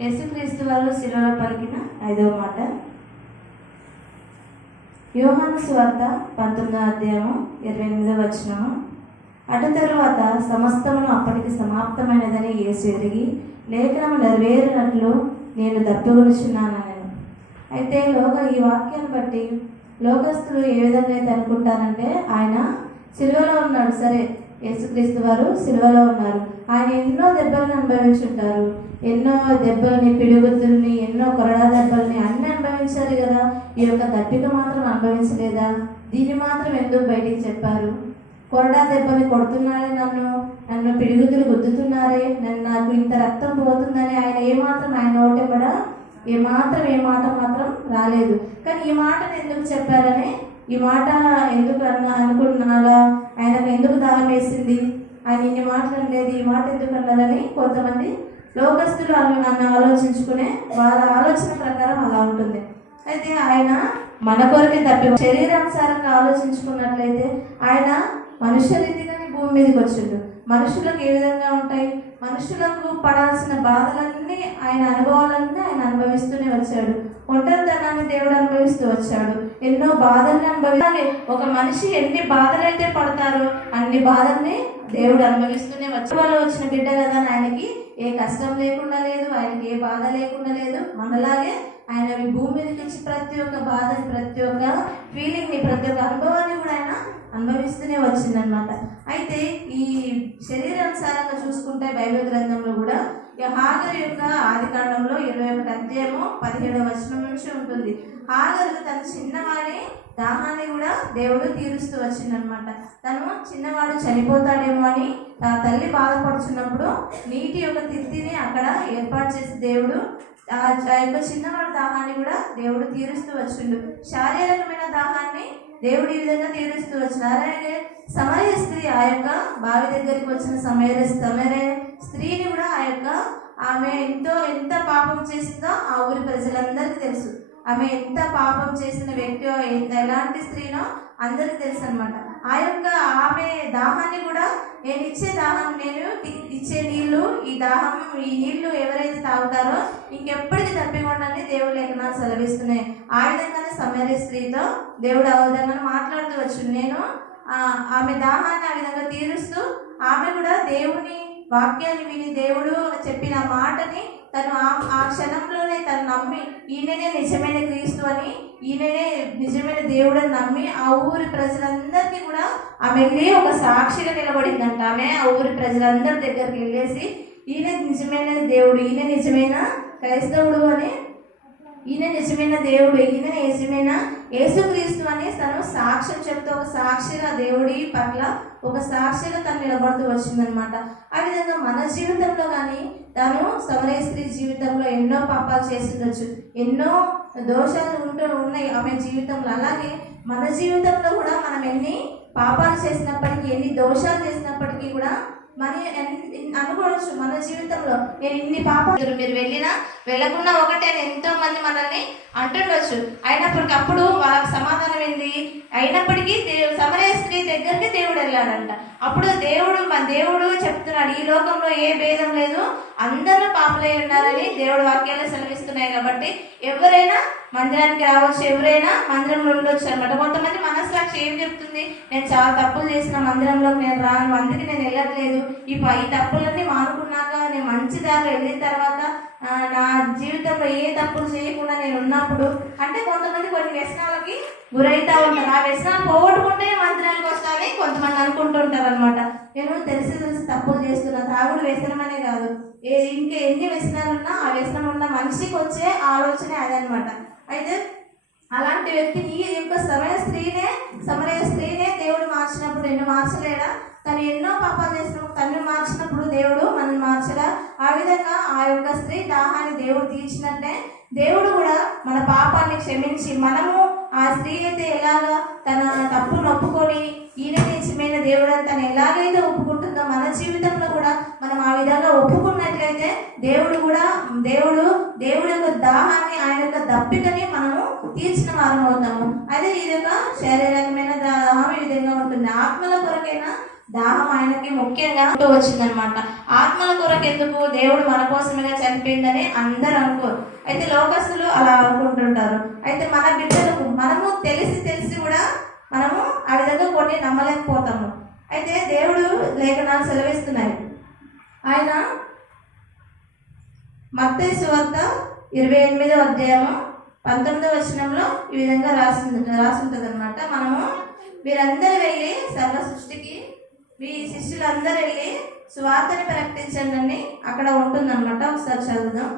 యేసుక్రీస్తు వారు శిలువలో పలికిన 5వ మాట. యోహాను సువార్త 19వ అధ్యాయము 28వ వచనము. అటు తరువాత సమస్తమును అప్పటికి సమాప్తమైనదని యేసు ఎరిగి లేఖనము నెరవేరినట్లు నేను దప్పిగొనుచున్నానని. అయితే ఈ వాక్యాన్ని బట్టి లోకస్తులు ఏ విధంగా అయితే అనుకుంటారంటే, ఆయన సిలువలో ఉన్నాడు, సరే యేసుక్రీస్తు వారు సిలువలో ఉన్నారు, ఆయన ఎన్నో దెబ్బలను అనుభవించుంటారు, ఎన్నో దెబ్బల్ని, పిడుగుతుల్ని, ఎన్నో కొరడా దెబ్బల్ని అన్నీ అనుభవించారు కదా, ఈ యొక్క దప్పిక మాత్రం అనుభవించలేదా? దీన్ని మాత్రం ఎందుకు బయటికి చెప్పారు? కొరడా దెబ్బని కొడుతున్నారే, నన్ను పిడుగుతులు గుద్దుతున్నారే, నాకు ఇంత రక్తం పోతుందని ఆయన ఆయన నోటే కూడా ఏ మాట మాత్రం రాలేదు. కానీ ఈ మాటను ఎందుకు చెప్పారని, ఈ మాట ఎందుకు అనుకున్నారా, ఆయనకు ఎందుకు దాహం వేసింది, ఆయన ఇన్ని మాటలు అనలేదు, ఈ మాట ఎందుకు అన్నారని కొంతమంది లోకస్తులు నన్ను ఆలోచించుకునే వాళ్ళ ఆలోచన ప్రకారం అలా ఉంటుంది. అయితే ఆయన మన కొరకే శరీరానుసారంగా ఆలోచించుకున్నట్లయితే ఆయన మనుష్య రీతిగానే భూమి మీదకి వచ్చిండు. మనుషులకు ఏ విధంగా ఉంటాయి, మనుషులకు పడాల్సిన బాధలన్నీ, ఆయన అనుభవాలన్నీ ఆయన అనుభవిస్తూనే వచ్చాడు. ఒంటరితనాన్ని దేవుడు అనుభవిస్తూ వచ్చాడు, ఎన్నో బాధల్ని అనుభవించాలి. ఒక మనిషి ఎన్ని బాధలైతే పడతారో అన్ని బాధల్ని దేవుడు అనుభవిస్తూనే వచ్చాడు. వాళ్ళు వచ్చిన బిడ్డ కదా, ఆయనకి ఏ కష్టం లేకుండా లేదు, ఆయనకి ఏ బాధ లేకుండా లేదు. మనలాగే ఆయన భూమి మీద నుంచి ప్రతి ఒక్క బాధని, ప్రతి ఒక్క ఫీలింగ్ని, ప్రతి ఒక్క అనుభవాన్ని కూడా ఆయన అనుభవిస్తూనే వచ్చిందనమాట. అయితే ఈ శరీరానుసారంగా చూసుకుంటే బైబిల్ గ్రంథంలో కూడా హాగరు యొక్క ఆదికాండంలో 21వ అధ్యాయము 17వ వచనం నుంచి ఉంటుంది. హాగరు తన చిన్నవాడి దాహాన్ని కూడా దేవుడు తీరుస్తూ వచ్చిందనమాట. తను చిన్నవాడు చనిపోతాడేమో అని ఆ తల్లి బాధపడుతున్నప్పుడు నీటి యొక్క తిత్తిని అక్కడ ఏర్పాటు చేసి దేవుడు ఆ యొక్క చిన్నవాడి దాహాన్ని కూడా దేవుడు తీరుస్తూ వచ్చిండు. శారీరకమైన దాహాన్ని దేవుడు ఈ విధంగా తీరుస్తూ వచ్చినారు. అలాగే సమరయ స్త్రీ, ఆ యొక్క బావి దగ్గరికి వచ్చిన సమరయ స్త్రీని కూడా ఆమె ఎంత పాపం చేసిందో ఆ ఊరి ప్రజలందరికీ తెలుసు. ఆమె ఎంత పాపం చేసిన వ్యక్తి, ఎలాంటి స్త్రీనో అందరికి తెలుసు అనమాట. ఆమె దాహాన్ని కూడా నేను ఇచ్చే నీళ్లు, ఈ నీళ్లు ఎవరైతే తాగుతారో ఇంకెప్పటికీ తప్పికొండని దేవుడు లేఖనాలు సెలవిస్తున్నాయి. ఆ విధంగానే సమరయ స్త్రీతో దేవుడు ఆ విధంగా మాట్లాడుతూ వచ్చు. నేను ఆమె దాహాన్ని ఆ విధంగా తీరుస్తూ, ఆమె కూడా దేవుని వాక్యాన్ని విని, దేవుడు చెప్పిన మాటని తను ఆ క్షణంలోనే తను నమ్మి, ఈయననే నిజమైన క్రీస్తు అని, ఈయననే నిజమైన దేవుడు అని నమ్మి ఆ ఊరి ప్రజలందరికీ కూడా ఆమె ఒక సాక్షిగా నిలబడిందంట. ఆమె ఆ ఊరి ప్రజలందరి దగ్గరికి వెళ్ళేసి, ఈయన నిజమైన దేవుడు, ఈయన నిజమైన క్రైస్తవుడు అని, ఈయన నిజమైన దేవుడు, ఈయన నిజమైన యేసుక్రీస్తు అని తను సాక్ష్యం చెప్తూ ఒక సాక్షిగా దేవుడి పట్ల ఒక సాక్షిగా తను నిలబడుతూ వచ్చిందనమాట. ఆ విధంగా మన జీవితంలో కానీ తను సమరయ స్త్రీ జీవితంలో ఎన్నో పాపాలు చేసిండొచ్చు, ఎన్నో దోషాలు ఉన్నాయి ఆమె జీవితంలో. అలాగే మన జీవితంలో కూడా మనం ఎన్ని పాపాలు చేసినప్పటికీ, ఎన్ని దోషాలు చేసినప్పటికీ కూడా మరి అనుకోవచ్చు మన జీవితంలో నేను ఇన్ని పాపాలు, మీరు వెళ్ళకుండా ఒకటే ఎంతో మంది మనల్ని అంటుండొచ్చు. అయినప్పటికప్పుడు వాళ్ళకి సమాధానం ఏంది? అయినప్పటికీ సమరయ స్త్రీ దగ్గరికి దేవుడు వెళ్ళాడంట. అప్పుడు దేవుడు చెప్తున్నాడు, ఈ లోకంలో ఏ భేదం లేదు, అందరూ పాపలై ఉన్నారని దేవుడు వాక్యాలు సెలవిస్తున్నాయి. కాబట్టి ఎవరైనా మందిరానికి రావచ్చు, ఎవరైనా మందిరంలో ఉండొచ్చు అనమాట. కొంతమంది మనస్సాక్షి ఏం చెప్తుంది, నేను చాలా తప్పులు చేసిన, మందిరంలోకి నేను రాను, అందుకే నేను వెళ్ళట్లేదు, ఈ తప్పులన్నీ మానుకున్నాక నేను మంచి దారిలో వెళ్ళిన తర్వాత నా జీవితంలో ఏ తప్పులు చేయకుండా నేను ఉన్నప్పుడు, అంటే కొంతమంది కొన్ని వ్యసనాలకి గురైతా ఉంటారు. ఆ వ్యసనాలు పోగొట్టుకుంటే మందిరానికి వస్తానని కొంతమంది అనుకుంటుంటారు అనమాట. నేను తెలిసి తప్పులు చేస్తున్నా, తాగుడు వ్యసనం అనే కాదు, ఇంకా ఎన్ని వ్యసనాలు ఉన్నా ఆ వ్యసనం ఉన్న మనిషికి వచ్చే ఆలోచనే అదనమాట. అయితే అలాంటి వ్యక్తిని ఈ యొక్క సమరయ స్త్రీనే దేవుడు మార్చినప్పుడు నిన్ను మార్చలేడా? తను ఎన్నో పాపాలు చేసినప్పుడు తను మార్చినప్పుడు దేవుడు మనల్ని మార్చడా? ఆ విధంగా ఆ యొక్క స్త్రీ దాహాన్ని దేవుడు తీర్చినట్టే దేవుడు కూడా మన పాపాన్ని క్షమించి, మనము ఆ స్త్రీ అయితే ఎలాగా తన తప్పును ఒప్పుకొని ఈయన నిజమైన దేవుడు అని తను ఎలాగైతే ఒప్పుకుంటుందో, మన జీవితంలో కూడా మనం ఆ విధంగా ఒప్పుకున్నట్లయితే దేవుడు యొక్క దాహాన్ని, ఆయన యొక్క దప్పికని మనము తీర్చిన వారం అవుతాము. అదే ఈ విధంగా శారీరకమైన దాహం ఈ విధంగా ఉంటుంది. ఆత్మల కొరకైనా దాహం ఆయనకి ముఖ్యంగా వచ్చిందనమాట. ఆత్మల కొరకు ఎందుకు? దేవుడు మన కోసమే చనిపోయిందని అందరూ అనుకోరు. అయితే లోకస్తులు అలా అనుకుంటుంటారు. అయితే మన బిడ్డలకు మనము తెలిసి కూడా మనము ఆ విధంగా కొన్ని నమ్మలేకపోతాము. అయితే దేవుడు లేఖనాలు సెలవిస్తున్నాయి. ఆయన మత్తయి సువార్త 28వ అధ్యాయము 19వ వచనంలో ఈ విధంగా రాసుంటుంది అనమాట. మనము మీరందరూ వెళ్ళి సర్వ సృష్టికి మీ శిష్యులందరూ వెళ్ళి సువార్తని ప్రకటించండి అని అక్కడ ఉంటుందన్నమాట. ఒకసారి చదువుదాం.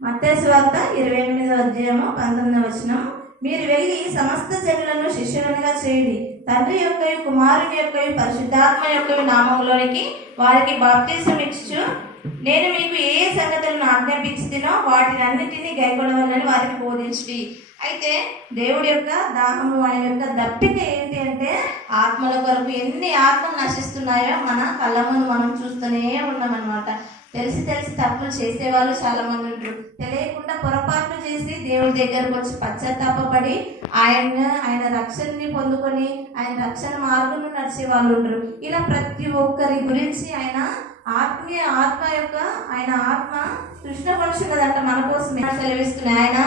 మత్తయి సువార్త 28వ అధ్యాయము 19వ వచనం. మీరు వెళ్ళి సమస్త జనులను శిష్యులుగా చేయండి, తండ్రి యొక్క కుమారుని యొక్క పరిశుద్ధాత్మ యొక్క నామంలోనికి వారికి బాప్తిసం ఇచ్చు, నేను మీకు ఏ సంగతులను ఆజ్ఞాపించినో వాటిని అన్నిటినీ గైకొనవలెనని వారికి బోధించి. అయితే దేవుడి యొక్క దాహము, ఆయన యొక్క దప్పిక ఏంటి అంటే ఆత్మల కొరకు. ఎన్ని ఆత్మలు నశిస్తున్నాయో మన కళ్ళ ముందు మనం చూస్తూనే ఉన్నామన్నమాట. తెలిసి తప్పులు చేసేవాళ్ళు చాలా మంది ఉంటారు. తెలియకుండా పొరపాట్లు చేసి దేవుడి దగ్గరకు వచ్చి పశ్చాత్తాపడి ఆయన రక్షణని పొందుకొని ఆయన రక్షణ మార్గంలో నడిచే వాళ్ళు ఉంటారు. ఇలా ప్రతి ఒక్కరి గురించి ఆయన ఆత్మ కృష్ణపరుచున్నదంట మన కోసమే సెలవిస్తున్నాయి. ఆయన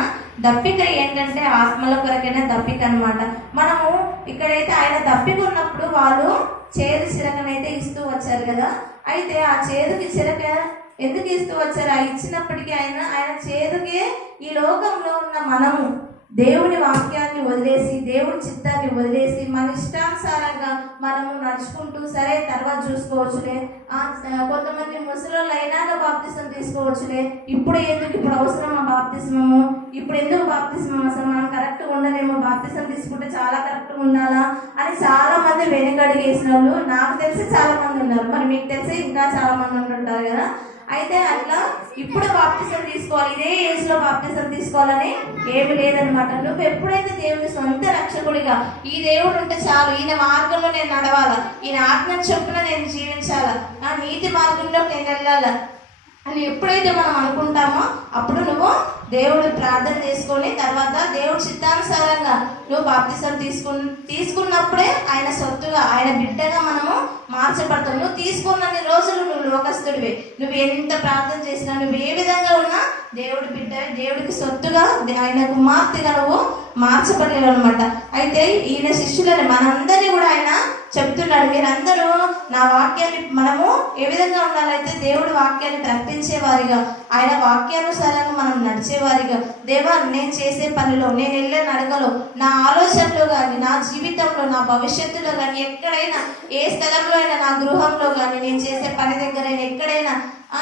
దప్పిక ఏంటంటే ఆత్మల కొరకైనా దప్పిక అనమాట. మనము ఇక్కడైతే ఆయన దప్పిక ఉన్నప్పుడు వాళ్ళు చేదు చిరకనైతే ఇస్తూ వచ్చారు కదా. అయితే ఆ చేదుకి చిరక ఎందుకు ఇస్తూ వచ్చారు? ఆ ఇచ్చినప్పటికీ ఆయన చేదుకే ఈ లోకంలో ఉన్న మనము దేవుని వాక్యాన్ని వదిలేసి, దేవుడి చిత్తాన్ని వదిలేసి మన ఇష్టానుసారంగా మనము నడుచుకుంటూ సరే తర్వాత చూసుకోవచ్చులే, కొంతమంది ముసలోళ్ళు అయినాక బాప్తిసం తీసుకోవచ్చులే, ఇప్పుడు అవసరమా బాప్తిస్మము, ఇప్పుడు ఎందుకు బాప్తిస్మం, అసలు మనం కరెక్ట్గా ఉండలేమో, బాప్తిసం తీసుకుంటే చాలా కరెక్ట్గా ఉండాలా అని చాలా మంది వెనుకడిగేసిన వాళ్ళు నాకు తెలిసి చాలా మంది ఉన్నారు. మరి మీకు తెలిసి ఇంకా చాలా మంది ఉంటుంటారు కదా. అయితే అట్లా ఇప్పుడు బాప్తిసం తీసుకోవాలి, ఇదే ఏజ్లో బాప్తిసం తీసుకోవాలని ఏమి లేదనమాట. నువ్వు ఎప్పుడైతే దేవుని సొంత రక్షకుడిగా ఈ దేవుడు ఉంటే చాలు, ఈయన మార్గంలో నేను నడవాలా, ఈయన ఆజ్ఞ చొప్పున నేను జీవించాలా, నా నీతి మార్గంలో నేను వెళ్ళాలా అని ఎప్పుడైతే మనం అనుకుంటామో అప్పుడు నువ్వు దేవుడు ప్రార్థన చేసుకొని తర్వాత దేవుడి చిత్తానుసారంగా నువ్వు బాప్తిసం తీసుకున్నప్పుడే ఆయన సొత్తుగా, ఆయన బిడ్డగా మనము మార్చబడతావు. నువ్వు తీసుకున్నన్ని రోజులు నువ్వు లోకస్తుడివే. నువ్వు ఎంత ప్రార్థన చేసినా, నువ్వు ఏ విధంగా ఉన్నా దేవుడి బిడ్డ, దేవుడికి సొత్తుగా, ఆయన కుమార్తెగా నువ్వు మార్చబడలేవు అనమాట. అయితే ఈయన శిష్యులని మనందరినీ కూడా ఆయన చెప్తున్నాడు, మీరందరూ నా వాక్యాన్ని, మనము ఏ విధంగా ఉండాలైతే దేవుడి వాక్యాన్ని ప్రకటించేవారిగా, ఆయన వాక్యానుసారంగా మనం నడిచేవారిగా, దేవా నేను చేసే పనిలో, నేను వెళ్ళే నడకలో, నా ఆలోచనలో కానీ, నా జీవితంలో, నా భవిష్యత్తులో కానీ, ఎక్కడైనా ఏ స్థలంలో అయినా, నా గృహంలో కానీ, నేను చేసే పని దగ్గరైనా, ఎక్కడైనా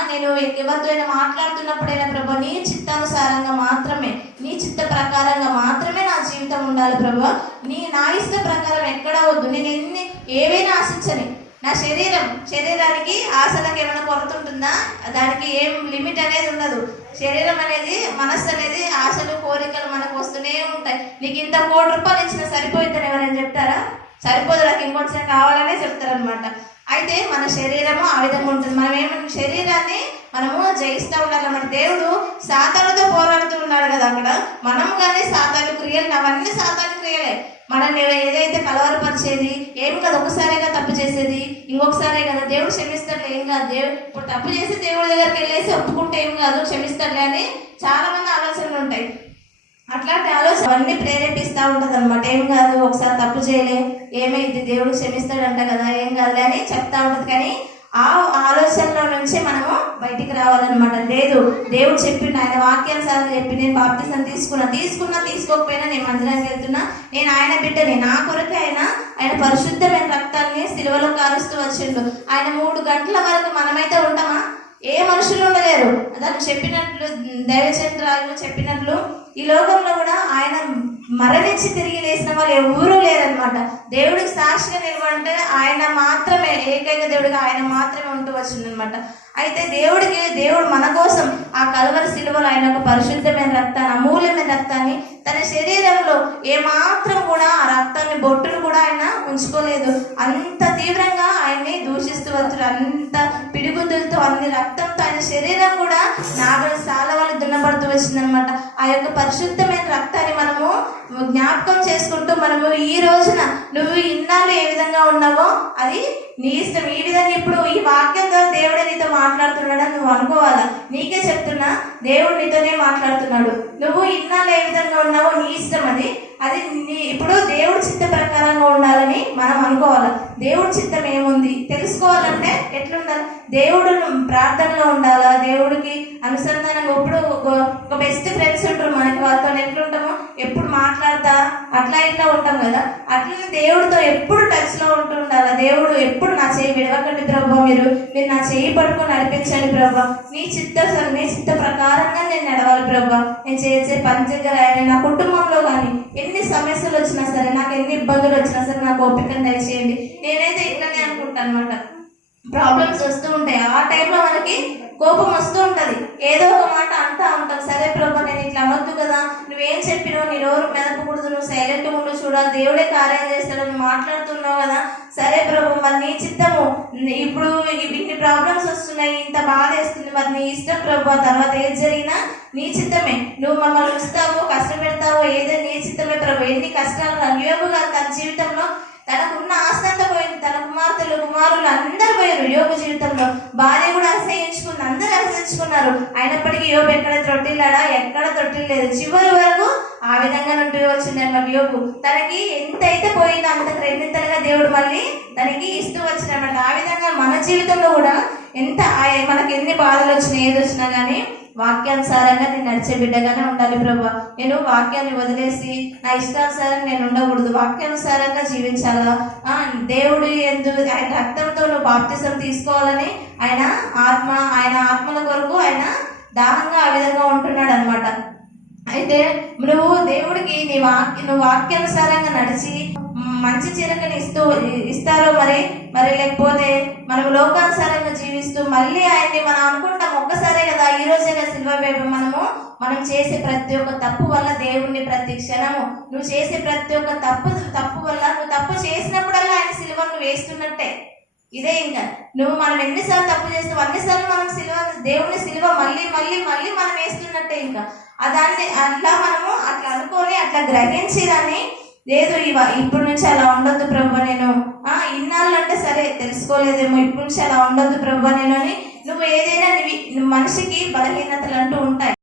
నేను ఎవరితో అయినా మాట్లాడుతున్నప్పుడైనా ప్రభు నీ చిత్తానుసారంగా మాత్రమే, నీ చిత్త ప్రకారంగా మాత్రమే నా జీవితం ఉండాలి ప్రభు. నా ఇష్ట ప్రకారం ఎక్కడ వద్దు. నేను ఏవైనా ఆశించని, నా శరీరానికి ఆశలకు ఏమైనా కొరత ఉంటుందా? దానికి ఏం లిమిట్ అనేది ఉండదు. శరీరం అనేది, మనస్సు అనేది, ఆశలు కోరికలు మనకు వస్తూనే ఉంటాయి. నీకు ఇంత ₹1,00,00,000 ఇచ్చినా సరిపోతుందని ఎవరైనా చెప్తారా? సరిపోదు, నాకు ఇంకొంచెం కావాలనే చెప్తారనమాట. అయితే మన శరీరము ఆ విధంగా ఉంటుంది. మనం ఏమన్నా శరీరాన్ని మనము జయిస్తూ ఉండాలన్నమాట. దేవుడు సాతానుతో పోరాడుతూ ఉన్నాడు కదా అక్కడ. మనము కానీ సాతాను క్రియలు, అవన్నీ సాతాను క్రియలే. మనల్ని ఏదైతే కలవరపరిచేది ఏం కదా, ఒకసారిగా తప్పు చేసేది, ఇంకొకసారే కదా దేవుడు క్షమిస్తాడులే, ఏం కాదు, దేవుడు ఇప్పుడు తప్పు చేసి దేవుడి దగ్గరికి వెళ్ళేసి ఒప్పుకుంటే ఏం కాదు, క్షమిస్తాడులే అని చాలా మంది ఆలోచనలు ఉంటాయి. అట్లాంటి ఆలోచన అన్నీ ప్రేరేపిస్తూ ఉంటుంది అనమాట. ఏం కాదు, ఒకసారి తప్పు చేయలే, ఏమైంది, దేవుడు క్షమిస్తాడంట కదా, ఏం కాదులే అని చెప్తా ఉంటుంది. కానీ ఆ ఆలోచనలో నుంచి మనము బయటికి రావాలన్నమాట. లేదు, దేవుడు చెప్పిండు, ఆయన వాక్యానుసారం చెప్పి, నేను బాప్తిసం తీసుకున్నా తీసుకోకపోయినా నేను మందిరానికి వెళ్తున్నా, నేను ఆయన బిడ్డని, నా కొరకు ఆయన పరిశుద్ధమైన రక్తాన్ని సిలువలో కారుస్తూ వచ్చిండు. ఆయన 3 గంటల వరకు మనమైతే ఉంటామా? ఏ మనుషులు ఉండలేరు. దాన్ని చెప్పినట్లు దైవచంద్రాలు చెప్పినట్లు ఈ లోకంలో కూడా ఆయన మరణించి తిరిగి లేచిన వాళ్ళు ఎవరూ లేరనమాట. దేవుడికి సాక్షిగా నిలబడంటే ఆయన మాత్రమే, ఏకైక దేవుడిగా ఆయన మాత్రమే ఉంటూ వచ్చిందనమాట. అయితే దేవుడు మన కోసం ఆ కల్వరి శిలువలో ఆయన ఒక పరిశుద్ధమైన రక్తాన్ని, అమూల్యమైన రక్తాన్ని తన శరీరంలో ఏమాత్రం కూడా ఆ రక్తాన్ని బొట్టును కూడా ఆయన ఉంచుకోలేదు. అంత తీవ్రంగా ఆయన్ని దూషిస్తూ వచ్చారు. అంత పిడిగుద్దులతో అన్ని రక్తంతో ఆయన శరీరం కూడా నాగలి సాలవాళ్ళు దున్నబడుతూ వచ్చిందనమాట. ఆ యొక్క పరిశుద్ధమైన రక్తాన్ని మనము జ్ఞాపకం చేసుకుంటూ మనము ఈ రోజున నువ్వు ఇన్నాళ్ళు ఏ విధంగా ఉన్నావో అది నీ ఇష్టం. ఈ విధంగా ఇప్పుడు ఈ వాక్యం ద్వారా దేవుడే నీతో మాట్లాడుతున్నాడని నువ్వు అనుకోవాలా. నీకే చెప్తున్నా, దేవుడు నీతోనే మాట్లాడుతున్నాడు. నువ్వు ఇన్నాళ్ళు ఏ విధంగా ఉన్నావో నీ ఇష్టం. అది ఇప్పుడు దేవుడి చిత్త ప్రకారంగా ఉండాలని మనం అనుకోవాలి. దేవుడి చిత్తం ఏముంది తెలుసుకోవాలంటే ఎట్లుండాలి? దేవుడు ప్రార్థనలో ఉండాలా, దేవుడికి అనుసంధానం. ఇప్పుడు ఒక బెస్ట్ ఫ్రెండ్స్ ఉంటారు మనకి, వాళ్ళతో ఎట్లుంటామో ఎప్పుడు మాట్లాడతా అట్లా ఇట్లా ఉంటాం కదా. అట్లనే దేవుడితో ఎప్పుడు టచ్ లో ఉంటుండాలి. దేవుడు ఎప్పుడు నా చేయి విడవకండి ప్రభా, మీరు నా చేయి పట్టుకొని నడిపించండి ప్రభా, నీ చిత్త ప్రకారంగా నేను నడవాలి ప్రభా. నేను చేసే పని దగ్గర నా కుటుంబంలో కానీ ఎన్ని సమస్యలు వచ్చినా సరే, నాకు ఎన్ని ఇబ్బందులు వచ్చినా సరే నాకు ఓపికను దయచేయండి. నేనైతే ఇట్లనే అనుకుంటాను అనమాట. ప్రాబ్లమ్స్ వస్తూ ఉంటాయి, ఆ టైంలో మనకి కోపం వస్తూ ఉంటది, ఏదో ఒక మాట అంటా ఉంటాం. సరే ప్రభా, నేను ఇట్లా అనొద్దు కదా, నువ్వేం చెప్పినావు, నీ నోరు మెదపకూడదు, నువ్వు సైలెంట్ ఉండు, చూడాలి దేవుడే కార్యం చేస్తాడు, నువ్వు మాట్లాడుతున్నావు కదా. సరే ప్రభు, మరి నీ చిత్తము, ఇప్పుడు ఇన్ని ప్రాబ్లమ్స్ వస్తున్నాయి, ఇంత బాధ వేస్తుంది, మరి నీ ఇష్టం ప్రభు. తర్వాత ఏది జరిగినా నీ చిత్తమే. నువ్వు మమ్మల్ని ఉంచుతావో కష్టపెడతావో ఏదో నీ చిత్తమే ప్రభు. ఎన్ని కష్టాలు యోబు గారు తన జీవితంలో తనకున్న ఆస్తి అంతా పోయింది, తన కుమారులు అందరు పోయారు. యోబు జీవితంలో భార్య కూడా అసహించుకుంది, అందరూ అసహించుకున్నారు. అయినప్పటికీ యోబు ఎక్కడ త్రొట్టిల్లాడా? ఎక్కడ త్రొట్టిల్లేదు. చివరి వరకు ఆ విధంగా నుండి వచ్చింది అన్నమాట. యోబు తనకి ఎంతైతే పోయిందో అంత రెండింతలుగా దేవుడు మళ్ళీ తనకి ఇస్తూ వచ్చినమాట. ఆ విధంగా మన జీవితంలో కూడా మనకి ఎన్ని బాధలు వచ్చినా ఏది వచ్చినా కానీ వాక్యానుసారంగా నేను నడిచే బిడ్డగానే ఉండాలి ప్రభా. నేను వాక్యాన్ని వదిలేసి నా ఇష్టానుసారంగా నేను ఉండకూడదు, వాక్యానుసారంగా జీవించాలా. దేవుడు ఆయన రక్తంతో నువ్వు బాప్తిసం తీసుకోవాలని ఆయన ఆత్మల కొరకు ఆయన దాహంగా ఆ విధంగా ఉంటున్నాడు అనమాట. అయితే నువ్వు దేవుడికి నువ్వు వాక్యానుసారంగా నడిచి మంచి చిరకని ఇస్తారో మరి లేకపోతే మనం లోకానుసారంగా జీవిస్తూ మళ్ళీ ఆయన్ని మనం అనుకుంటాం ఒక్కసారే కదా, ఈ రోజే కదా సిల్వ వేప. మనం చేసే ప్రతి ఒక్క తప్పు వల్ల దేవుణ్ణి ప్రతి క్షణము నువ్వు చేసే ప్రతి ఒక్క తప్పు వల్ల నువ్వు తప్పు చేసినప్పుడల్లా ఆయన సిలువను వేస్తున్నట్టే. ఇదే ఇంకా మనం ఎన్నిసార్లు తప్పు చేస్తావు అన్నిసార్లు మనం దేవుని సిలువ మళ్ళీ మళ్ళీ మళ్ళీ మనం వేస్తున్నట్టే. ఇంకా దాన్ని అట్లా మనము అట్లా అనుకొని అట్లా గ్రహించి దాన్ని లేదు ఇప్పటి నుంచి అలా ఉండొద్దు ప్రభు, నేను ఇన్నాళ్ళు అంటే సరే తెలుసుకోలేదేమో, ఇప్పటి నుంచి అలా ఉండొద్దు ప్రభు నేను అని. నువ్వు ఏదైనా మనిషికి బలహీనతలు అంటూ ఉంటాయి.